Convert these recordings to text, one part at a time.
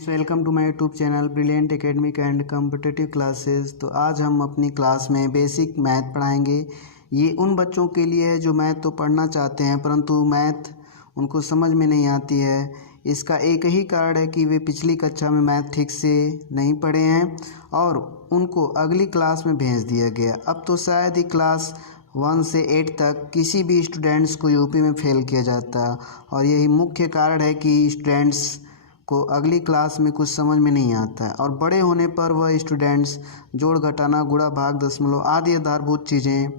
Welcome to my YouTube channel brilliant academic and competitive classes. तो आज हम अपनी क्लास में बेसिक मैथ पढ़ाएंगे। ये उन बच्चों के लिए है जो मैथ तो पढ़ना चाहते हैं परंतु मैथ उनको समझ में नहीं आती है। इसका एक ही कारण है कि वे पिछली कक्षा में मैथ ठीक से नहीं पढ़े हैं और उनको अगली क्लास में भेज दिया गया। अब तो शायद ही क्लास 1 से 8 तक किसी भी स्टूडेंट्स को यूपी में फेल किया जाता और यही मुख्य कारण है कि स्टूडेंट्स को अगली क्लास में कुछ समझ में नहीं आता है और बड़े होने पर वह स्टूडेंट्स जोड़ घटाना गुणा भाग दशमलव आदि आधारभूत चीज़ें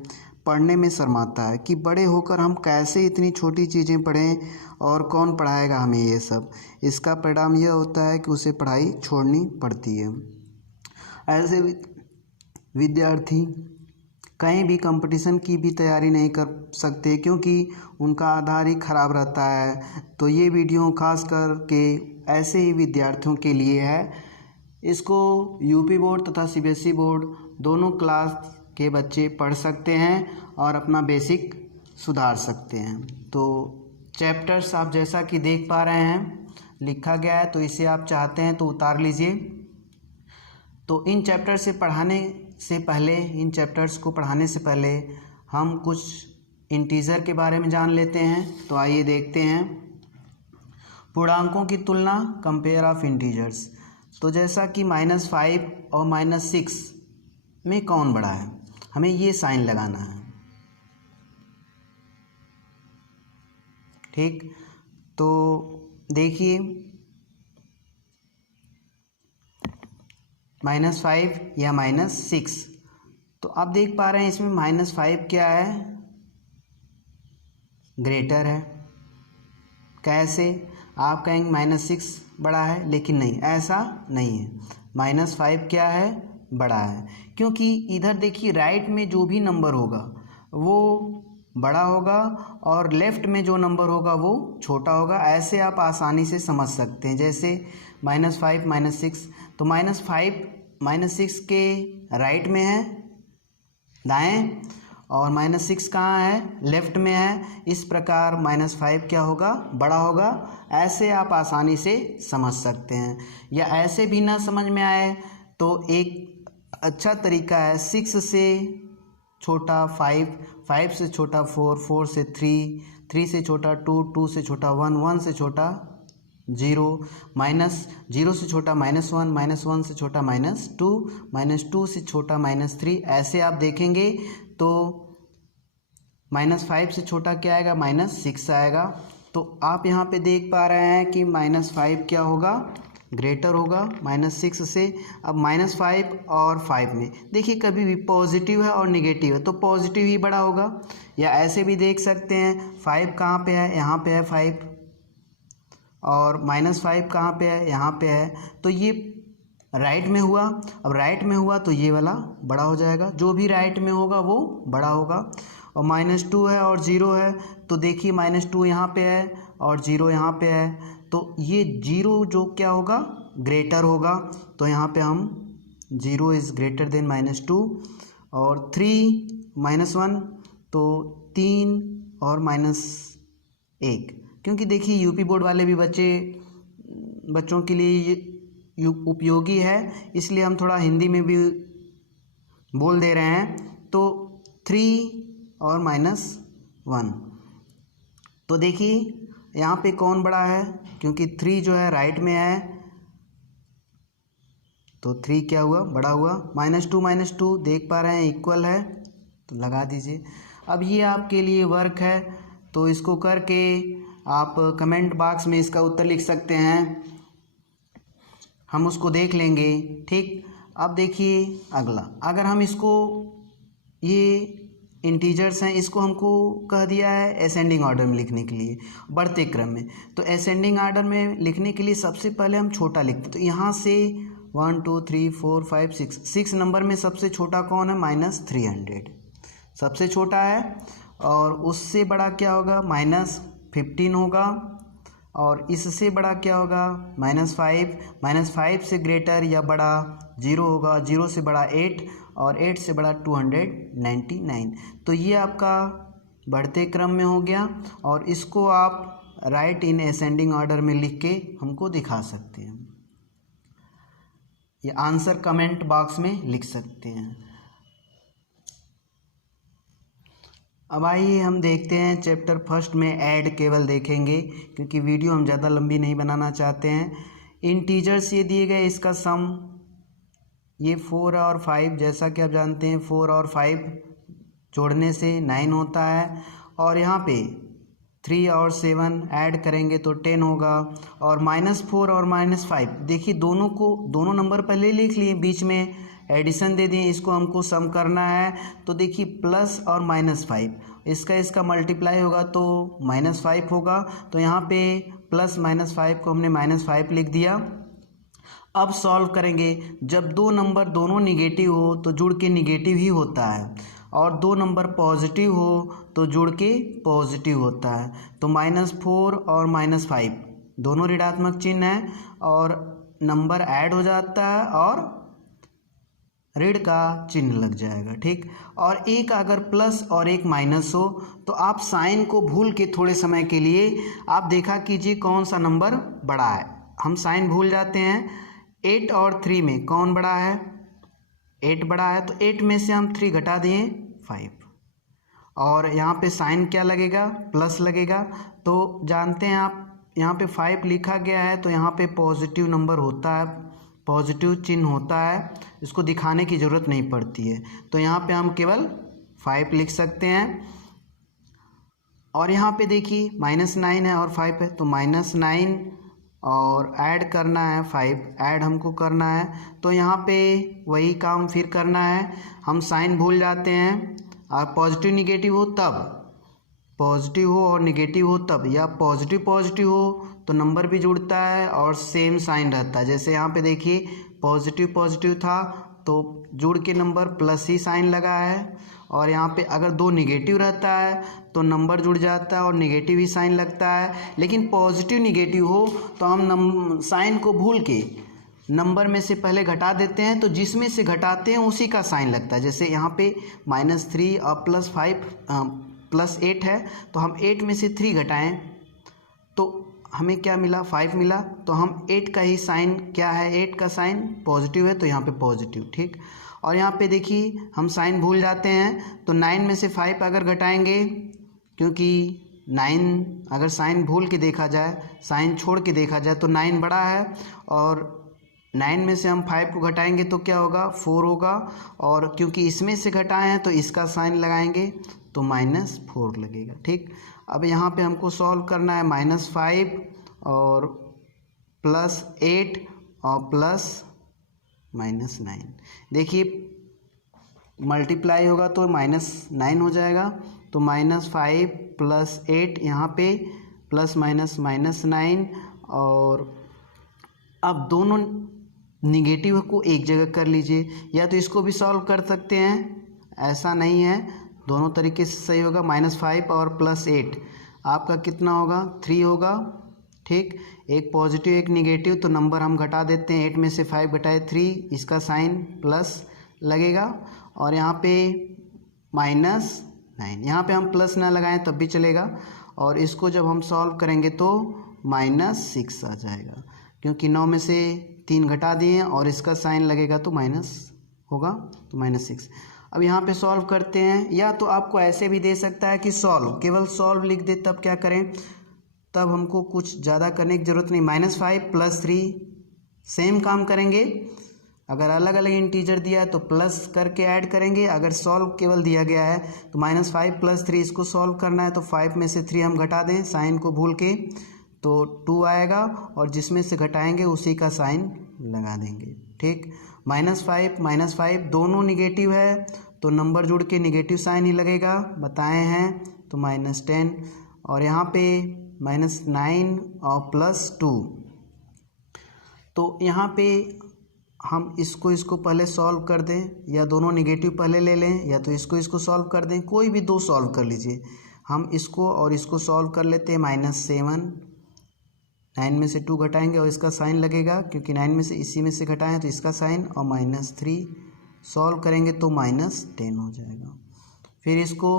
पढ़ने में शर्माता है कि बड़े होकर हम कैसे इतनी छोटी चीज़ें पढ़ें और कौन पढ़ाएगा हमें ये सब। इसका परिणाम यह होता है कि उसे पढ़ाई छोड़नी पड़ती है। ऐसे विद्यार्थी कहीं भी कंपटीशन की भी तैयारी नहीं कर सकते क्योंकि उनका आधार ही ख़राब रहता है। तो ये वीडियो खास कर के ऐसे ही विद्यार्थियों के लिए है। इसको यूपी बोर्ड तथा सीबीएसई बोर्ड दोनों क्लास के बच्चे पढ़ सकते हैं और अपना बेसिक सुधार सकते हैं। तो चैप्टर्स आप जैसा कि देख पा रहे हैं लिखा गया है, तो इसे आप चाहते हैं तो उतार लीजिए। तो इन चैप्टर्स को पढ़ाने से पहले हम कुछ इंटीजर के बारे में जान लेते हैं। तो आइए देखते हैं पूर्णांकों की तुलना, कंपेयर ऑफ इंटीजर्स। तो जैसा कि -5 और -6 में कौन बड़ा है, हमें ये साइन लगाना है। ठीक, तो देखिए -5 या -6, तो आप देख पा रहे हैं इसमें -5 क्या है, ग्रेटर है। कैसे? आप कहेंगे -6 बड़ा है, लेकिन नहीं, ऐसा नहीं है। -5 क्या है, बड़ा है, क्योंकि इधर देखिए राइट में जो भी नंबर होगा वो बड़ा होगा और लेफ़्ट में जो नंबर होगा वो छोटा होगा। ऐसे आप आसानी से समझ सकते हैं। जैसे -5 -6, तो -5 -6 के राइट में है, दाएं, और -6 कहाँ है, लेफ़्ट में है। इस प्रकार -5 क्या होगा, बड़ा होगा। ऐसे आप आसानी से समझ सकते हैं। या ऐसे भी ना समझ में आए तो एक अच्छा तरीका है 6 से छोटा 5, 5 से छोटा 4, 4 से 3, 3 से छोटा 2, 2 से छोटा 1, 1 से छोटा 0, -0 से छोटा -1, -1 से छोटा -2, -2 से छोटा -3। ऐसे आप देखेंगे तो -5 से छोटा क्या आएगा, -6 आएगा। तो आप यहाँ पे देख पा रहे हैं कि -5 क्या होगा, ग्रेटर होगा -6 से। अब -5 और 5 में देखिए कभी भी पॉजिटिव है और निगेटिव है तो पॉजिटिव ही बड़ा होगा। या ऐसे भी देख सकते हैं 5 कहाँ पे है, यहाँ पे है 5, और -5 कहाँ पे है, यहाँ पे है। तो ये राइट में हुआ। अब राइट में हुआ तो ये वाला बड़ा हो जाएगा, जो भी राइट में होगा वो बड़ा होगा। और -2 है और 0 है, तो देखिए -2 यहाँ पे है और 0 यहाँ पे है, तो ये 0 जो क्या होगा, ग्रेटर होगा। तो यहाँ पे हम 0 इज़ ग्रेटर देन -2। और 3 -1, तो 3 और -1, क्योंकि देखिए यूपी बोर्ड वाले भी बच्चों के लिए ये उपयोगी है, इसलिए हम थोड़ा हिंदी में भी बोल दे रहे हैं। तो 3 और -1, तो देखिए यहाँ पे कौन बड़ा है, क्योंकि 3 जो है राइट में है, तो 3 क्या हुआ, बड़ा हुआ। -2 देख पा रहे हैं इक्वल है, तो लगा दीजिए। अब ये आपके लिए वर्क है, तो इसको करके आप कमेंट बॉक्स में इसका उत्तर लिख सकते हैं, हम उसको देख लेंगे। ठीक, अब देखिए अगला, अगर हम इसको, ये इंटीजर्स हैं, इसको हमको कह दिया है असेंडिंग ऑर्डर में लिखने के लिए, बढ़ते क्रम में। तो असेंडिंग ऑर्डर में लिखने के लिए सबसे पहले हम छोटा लिखते हैं। तो यहाँ से 1 2 3 4 5 6 नंबर में सबसे छोटा कौन है, -300 सबसे छोटा है। और उससे बड़ा क्या होगा, -15 होगा। और इससे बड़ा क्या होगा, -5, -5 से ग्रेटर या बड़ा 0 होगा, 0 से बड़ा 8, और 8 से बड़ा 299। तो ये आपका बढ़ते क्रम में हो गया, और इसको आप राइट इन असेंडिंग ऑर्डर में लिख के हमको दिखा सकते हैं। ये आंसर कमेंट बॉक्स में लिख सकते हैं। अब आइए हम देखते हैं चैप्टर फर्स्ट में ऐड केवल देखेंगे, क्योंकि वीडियो हम ज़्यादा लंबी नहीं बनाना चाहते हैं। इंटीजर्स ये दिए गए, इसका सम ये 4 और 5, जैसा कि आप जानते हैं 4 और 5 जोड़ने से 9 होता है, और यहाँ पे 3 और 7 ऐड करेंगे तो 10 होगा, और -4 और -5 देखिए दोनों नंबर पहले लिख लिए, बीच में एडिशन दे दिए, इसको हमको सम करना है। तो देखिए प्लस और -5 इसका मल्टीप्लाई होगा तो -5 होगा, तो यहाँ पे प्लस -5 को हमने -5 लिख दिया। अब सॉल्व करेंगे। जब दो नंबर दोनों निगेटिव हो तो जुड़ के निगेटिव ही होता है, और दो नंबर पॉजिटिव हो तो जुड़ के पॉजिटिव होता है। तो -4 और -5 दोनों ऋणात्मक चिन्ह है, और नंबर ऐड हो जाता है और ऋण का चिन्ह लग जाएगा, ठीक। और एक अगर प्लस और एक माइनस हो तो आप साइन को भूल के थोड़े समय के लिए आप देखा कीजिए कौन सा नंबर बड़ा है। हम साइन भूल जाते हैं। 8 और 3 में कौन बड़ा है? 8 बड़ा है, तो 8 में से हम 3 घटा दिए 5, और यहाँ पे साइन क्या लगेगा? प्लस लगेगा। तो जानते हैं आप, यहाँ पे 5 लिखा गया है तो यहाँ पे पॉजिटिव नंबर होता है, पॉजिटिव चिन्ह होता है, इसको दिखाने की ज़रूरत नहीं पड़ती है। तो यहाँ पे हम केवल 5 लिख सकते हैं। और यहाँ पे देखिए -9 है और 5 है, तो -9 और ऐड करना है 5, ऐड हमको करना है। तो यहाँ पे वही काम फिर करना है, हम साइन भूल जाते हैं। और पॉजिटिव निगेटिव हो तब, पॉजिटिव हो और निगेटिव हो तब, या पॉजिटिव पॉजिटिव हो तो नंबर भी जुड़ता है और सेम साइन रहता है। जैसे यहाँ पे देखिए पॉजिटिव पॉजिटिव था तो जुड़ के नंबर प्लस ही साइन लगा है, और यहाँ पे अगर दो निगेटिव रहता है तो नंबर जुड़ जाता है और निगेटिव ही साइन लगता है। लेकिन पॉजिटिव निगेटिव हो तो हम साइन को भूल के नंबर में से पहले घटा देते हैं, तो जिसमें से घटाते हैं उसी का साइन लगता है। जैसे यहाँ पे -3 और +8 है, तो हम 8 में से 3 घटाएं तो हमें क्या मिला? 5 मिला। तो हम 8 का ही साइन क्या है? 8 का साइन पॉजिटिव है, तो यहाँ पे पॉजिटिव, ठीक। और यहाँ पे देखिए हम साइन भूल जाते हैं, तो 9 में से 5 अगर घटाएंगे, क्योंकि 9 अगर साइन भूल के देखा जाए, साइन छोड़ के देखा जाए तो 9 बड़ा है, और 9 में से हम 5 को घटाएंगे तो क्या होगा? 4 होगा, और क्योंकि इसमें से घटाए हैं तो इसका साइन लगाएंगे तो -4 लगेगा, ठीक। अब यहाँ पे हमको सॉल्व करना है। -5 और +8 और +9, देखिए मल्टीप्लाई होगा तो -9 हो जाएगा। तो -5 + 8 यहाँ पे ±-9, और अब दोनों निगेटिव को एक जगह कर लीजिए, या तो इसको भी सॉल्व कर सकते हैं, ऐसा नहीं है, दोनों तरीके से सही होगा। -5 और +8 आपका कितना होगा? 3 होगा, ठीक। एक पॉजिटिव एक निगेटिव, तो नंबर हम घटा देते हैं। 8 में से 5 घटाए 3, इसका साइन प्लस लगेगा, और यहाँ पे -9, यहाँ पे हम प्लस ना लगाएं तब भी चलेगा, और इसको जब हम सॉल्व करेंगे तो -6 आ जाएगा, क्योंकि 9 में से 3 घटा दिए हैं और इसका साइन लगेगा तो माइनस होगा, तो -6। अब यहाँ पे सॉल्व करते हैं, या तो आपको ऐसे भी दे सकता है कि सॉल्व, केवल सॉल्व लिख दे, तब क्या करें? तब हमको कुछ ज़्यादा करने की ज़रूरत नहीं। -5 + 3 सेम काम करेंगे। अगर अलग अलग इंटीजर दिया है तो प्लस करके ऐड करेंगे, अगर सॉल्व केवल दिया गया है तो -5 + 3 इसको सॉल्व करना है, तो 5 में से 3 हम घटा दें साइन को भूल के, तो 2 आएगा, और जिसमें से घटाएंगे उसी का साइन लगा देंगे, ठीक। -5 दोनों निगेटिव है तो नंबर जुड़ के निगेटिव साइन ही लगेगा, बताए हैं, तो -10, और यहाँ पे -9 और +2। तो यहाँ पे हम इसको पहले सॉल्व कर दें, या दोनों निगेटिव पहले ले लें, या तो इसको सॉल्व कर दें, कोई भी दो सॉल्व कर लीजिए। हम इसको और इसको सॉल्व कर लेते हैं। -7, 9 में से 2 घटाएंगे और इसका साइन लगेगा, क्योंकि 9 में से इसी में से घटाएं तो इसका साइन, और -3 सॉल्व करेंगे तो -10 हो जाएगा। फिर इसको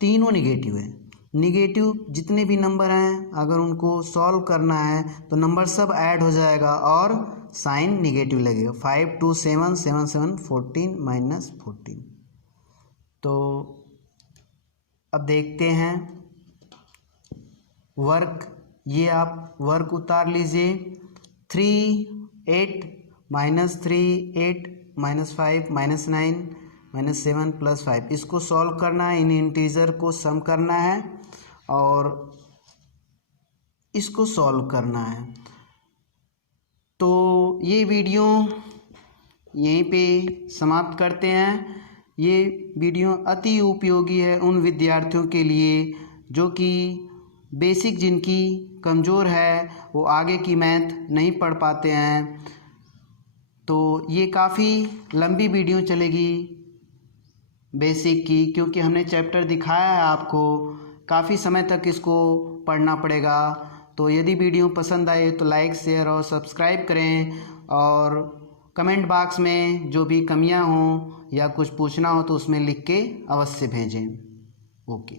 तीनों निगेटिव है, निगेटिव जितने भी नंबर हैं अगर उनको सॉल्व करना है तो नंबर सब ऐड हो जाएगा और साइन निगेटिव लगेगा। 5 2 7 7 7 14 -14। तो अब देखते हैं वर्क। ये आप वर्क उतार लीजिए। 3 8 -3 8 -5 -9 -7 +5 इसको सॉल्व करना है। इन इंटीजर को सम करना है और इसको सॉल्व करना है। तो ये वीडियो यहीं पे समाप्त करते हैं। ये वीडियो अति उपयोगी है उन विद्यार्थियों के लिए जो कि बेसिक जिनकी कमज़ोर है, वो आगे की मैथ नहीं पढ़ पाते हैं। तो ये काफ़ी लंबी वीडियो चलेगी बेसिक की, क्योंकि हमने चैप्टर दिखाया है आपको, काफ़ी समय तक इसको पढ़ना पड़ेगा। तो यदि वीडियो पसंद आए तो लाइक शेयर और सब्सक्राइब करें और कमेंट बॉक्स में जो भी कमियां हों या कुछ पूछना हो तो उसमें लिख के अवश्य भेजें। ओके।